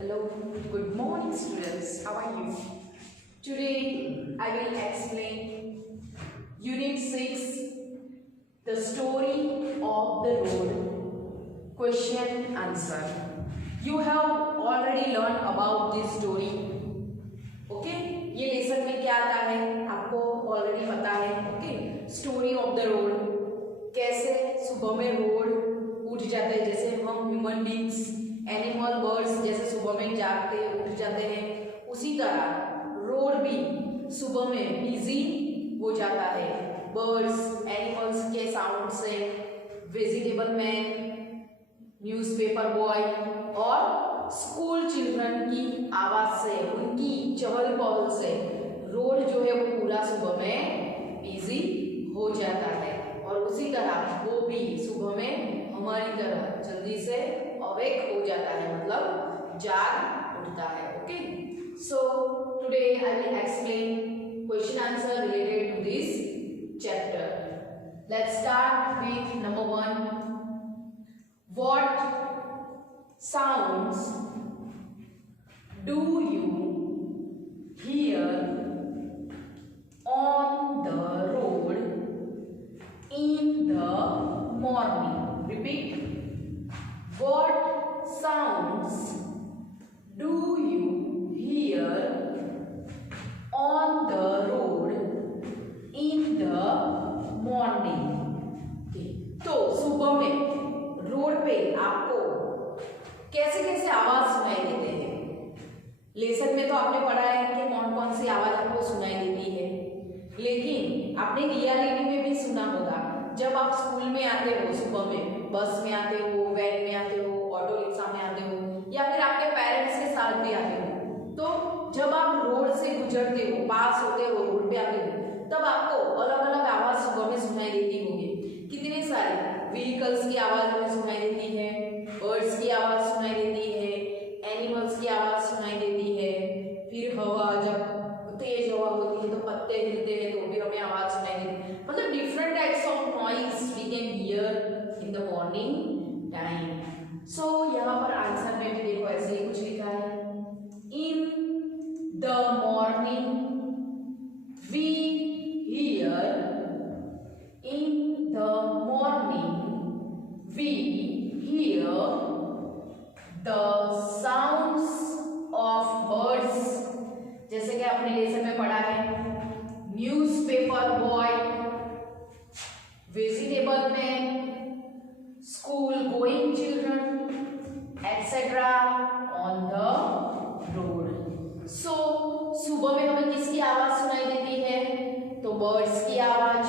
Hello, good morning students. How are you? Today I will explain Unit 6, the story of the road. Question answer. You have already learned about this story. Okay? ये लेसन में क्या आता है आपको ऑलरेडी पता है. Okay, story of the road. कैसे सुबह में रोड उठ जाता है, जैसे हम ह्यूमन बींग्स, एनिमल, बर्ड्स जैसे सुबह में जागते उठ जाते हैं, उसी तरह रोड भी सुबह में बिजी हो जाता है. बर्ड्स, एनिमल्स के साउंड से, वेजिटेबल मैन, न्यूज़पेपर बॉय और स्कूल चिल्ड्रन की आवाज से, उनकी चहल पहल से रोड जो है वो पूरा सुबह में बिजी हो जाता है. और उसी तरह वो भी सुबह में हमारी तरह जल्दी से अवेक हो जाता है, मतलब जाग उठता है. Okay, so today I will explain question answer related to this chapter. Let's start with number 1. What sounds do you hear on the road in the morning? Repeat. What sounds do you hear on the road in the morning? तो सुबह में रोड पे आपको कैसे कैसे आवाज सुनाई देते हैं. लेसन में तो आपने पढ़ा है कि कौन कौन सी आवाज आपको सुनाई देती है, लेकिन आपने रियलिटी में भी सुना होगा. जब आप स्कूल में आते हो, सुबह में बस में आते हो, वैन में आते हो, ऑटो रिक्शा में आते हो, या फिर आपके पेरेंट्स के साथ भी आते हो, तो जब आप रोड से गुजरते हो, पास होते हो, रोड पे आते हो, तब आपको अलग अलग आवाज सुबह में सुनाई देती होगी. कितने सारे व्हीकल्स की आवाज हमें सुनाई देती है, बर्ड्स की आवाज सुनाई देती है, एनिमल्स की आवाज सुनाई देती है. फिर हवा, जब तेज हवा होती है तो पत्ते हिलते हैं तो भी हमें आवाज सुनाई देती है. मतलब different types of noise we can hear in the morning time. So यहाँ पर आंसर में भी देखो ऐसे ही कुछ लिखा है. In the morning we hear, in the morning we hear the sounds of birds. जैसे कि आपने लेसन में पढ़ा है, newspaper boy, vegetable man, school going children etcetera on the road. So सुबह में हमें किसकी आवाज सुनाई देती है? तो बर्ड्स की आवाज.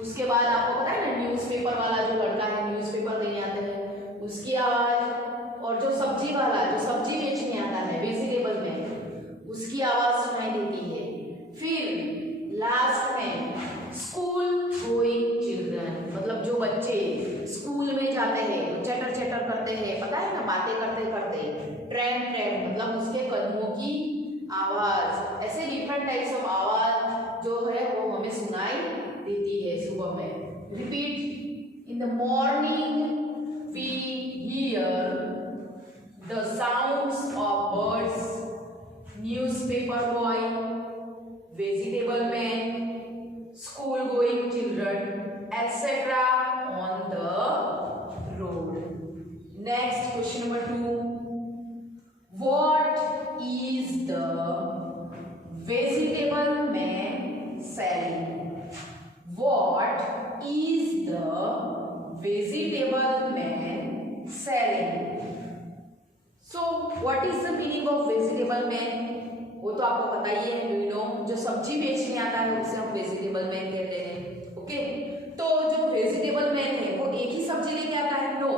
उसके बाद आपको पता है ना, न्यूज़पेपर वाला जो लड़का है, न्यूज़पेपर देने आता है, उसकी आवाज. और जो सब्जी वाला, जो सब्जी बेचने आता है, वेजिटेबल में, उसकी आवाज सुनाई देती है. फिर लास्ट में स्कूल गोइंग चिल्ड्रन, मतलब जो बच्चे स्कूल में जाते हैं, चटर चटर करते हैं, पता है ना, बातें करते करते, ट्रेन ट्रेन, मतलब उसके कदमों की आवाज. ऐसे डिफरेंट टाइप्स ऑफ आवाज जो है वो हमें सुनाई देती है सुबह में. Repeat. In the morning we hear the sounds of birds, newspaper boy, vegetable man, school going children etcetera on the road. Next question number 2. What is the vegetable man selling? What is the vegetable man selling? So what is the meaning of vegetable man? वो तो आपको पता ही है, you know, जो सब्जी बेचने आता है उसे हम वेजिटेबल मैन कहते हैं. ओके, तो जो वेजिटेबल मैन है वो एक ही सब्जी लेके आता है? नो,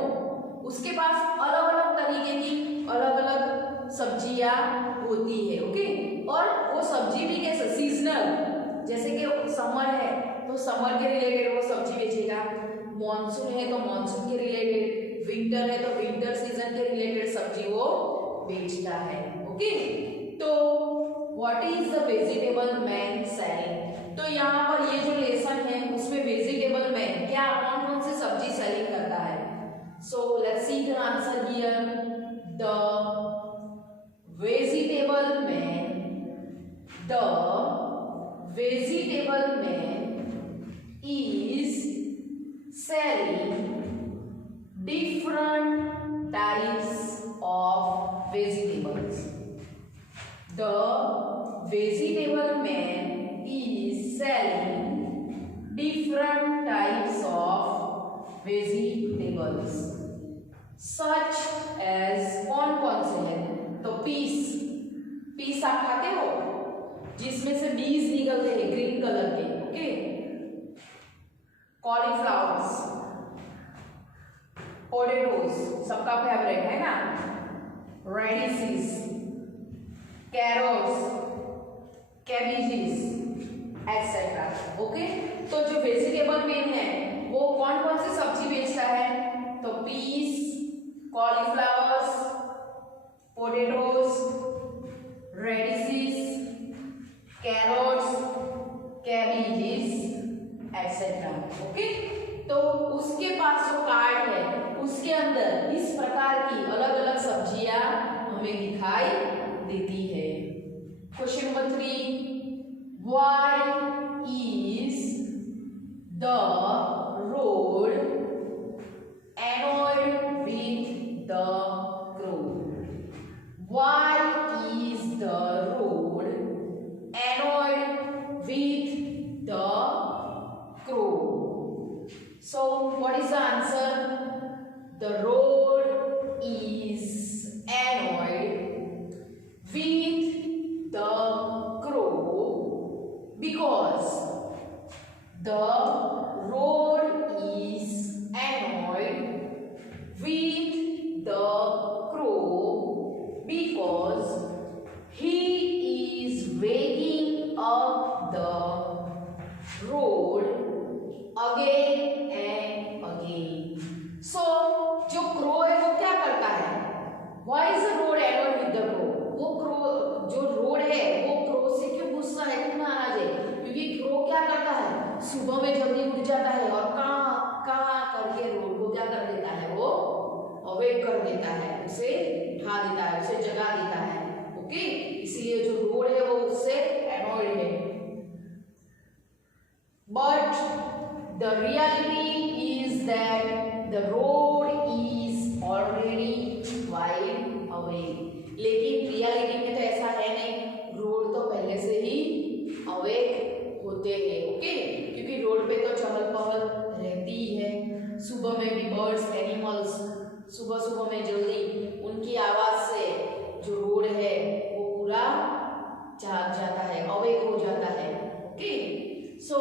उसके पास अलग अलग तरीके की अलग अलग सब्जियां होती है. ओके, और वो सब्जी भी कैसे, सीजनल. जैसे कि समर है तो समर के रिलेटेड वो सब्जी बेचेगा, मॉनसून है तो मॉनसून के रिलेटेड, विंटर है तो विंटर सीजन के रिलेटेड सब्जी वो बेचता है. ओके, तो what is the vegetable man selling? तो यहाँ पर ये जो लेसन है उसमें वेजिटेबल मैन क्या, कौन कौन सी सब्जी सेलिंग करता है. So let's see the answer here. The the vegetable man is selling different types of vegetables. The vegetable man is selling different types of vegetables. Such as कौन से हैं? तो पीस आप खाते हो जिसमें से बीज निकलते हैं ग्रीन कलर के, ओके? कॉलीफ्लावर्स, पोटैटोज सबका फेवरेट है ना, रेडिशेस, कैरोट्स, कैबेजेस एक्सेट्रा, ओके? तो जो वेजिटेबल मैन है वो कौन कौन सी सब्जी बेचता है? तो peas, cauliflowers, potatoes, radishes, carrots, cabbages etcetera, okay? तो उसके पास जो कार्ड है उसके अंदर इस प्रकार की अलग अलग सब्जियां हमें दिखाई देती है। Question number 3, why is the road annoyed with the crow? Why is the road annoyed with the crow? So what is the answer? The road is annoyed with the crow because the road is annoyed with the crow because he is waking up the road again and again. So जो क्रो है वो क्या करता है? Why is the road annoyed with the crow? वो क्रो जो रोड है वो क्रो से क्यों गुस्सा है, क्यों नाराज है? क्योंकि क्रो क्या करता है? सुबह में जल्दी उठ जाता है और कहाँ करके रोड को क्या कर देता है? वो अवेक कर देता है, उसे उठा देता है, उसे जगा देता है, ओके? इसलिए जो रोड है वो उससे एनॉयड है। But the reality is that the road is already wide awake. लेकिन रियलिटी में तो ऐसा है नहीं, रोड तो पहले से ही अवेक होते हैं, ओके? क्योंकि रोड पे तो चहल पहल रहती है। सुबह में भी बर्ड्स, एनिमल्स सुबह में जल्दी उनकी आवाज से जो रोड है वो पूरा जाग जाता है, अवेक हो जाता है, okay? So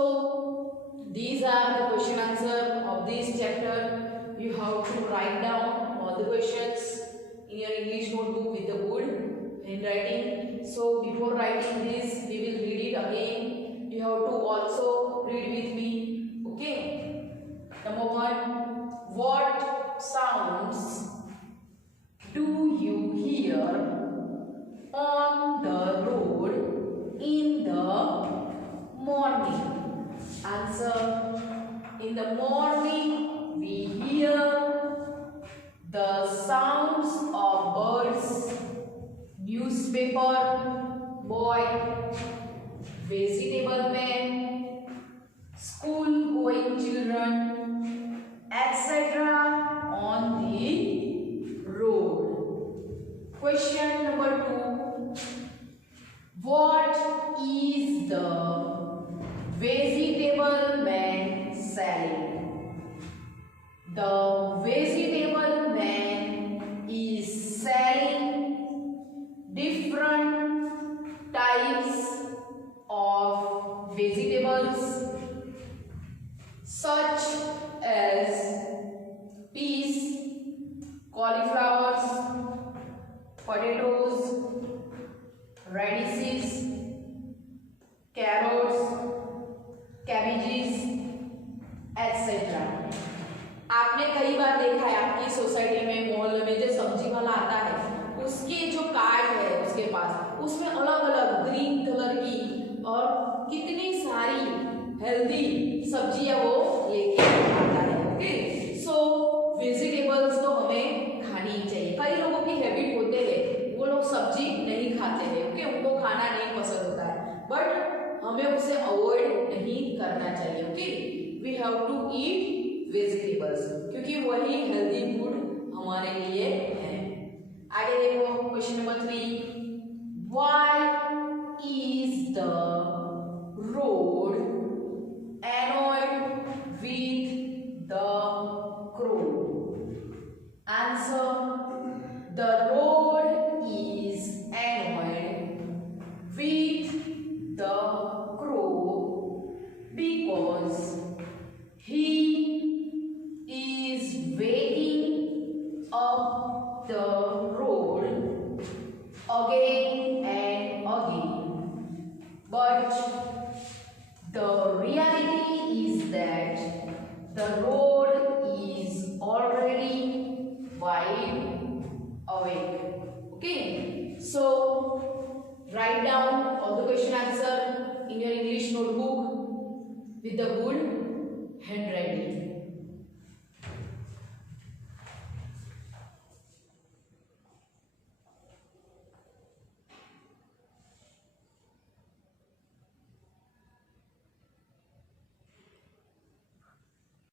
these are the question answer of this chapter. You have to write down all the questions in your English notebook with the good handwriting. So before writing this, we will read it again. You have to also read with me, okay? Number 1, what sounds do you hear on the road in the morning? Answer: in the morning we hear the sounds of birds, newspaper boy, vegetable man, school going children, etc. on the road. Question number 2, what is the vegetable man selling? The vegetable man is selling different types of vegetables such as peas, cauliflowers, potatoes, radishes, carrots, cabbages, etc. आपने कई बार देखा है आपकी सोसाइटी में, मोहल्ले में जो सब्जी वाला आता है उसके जो कार्ट है उसके पास, उसमें अलग अलग ग्रीन कलर की और कितनी सारी हेल्दी सब्जियां वो लेके आता है, ओके? सो वेजिटेबल्स तो हमें खानी ही चाहिए। कई लोगों की हैबिट होते हैं वो लोग सब्जी नहीं खाते हैं, ओके? उनको खाना नहीं पसंद होता है, बट हमें उसे अवॉइड नहीं करना चाहिए. Okay, we have to eat vegetables क्योंकि वही हेल्दी फूड हमारे लिए है. आगे देखो question number 3. Why is the road annoyed with the crow? Answer: the road is annoyed with the crow because he is waiting up the road again and again. But the reality is that the road is already wide awake. Okay, so write down all the question answer in your English notebook with the good handwriting.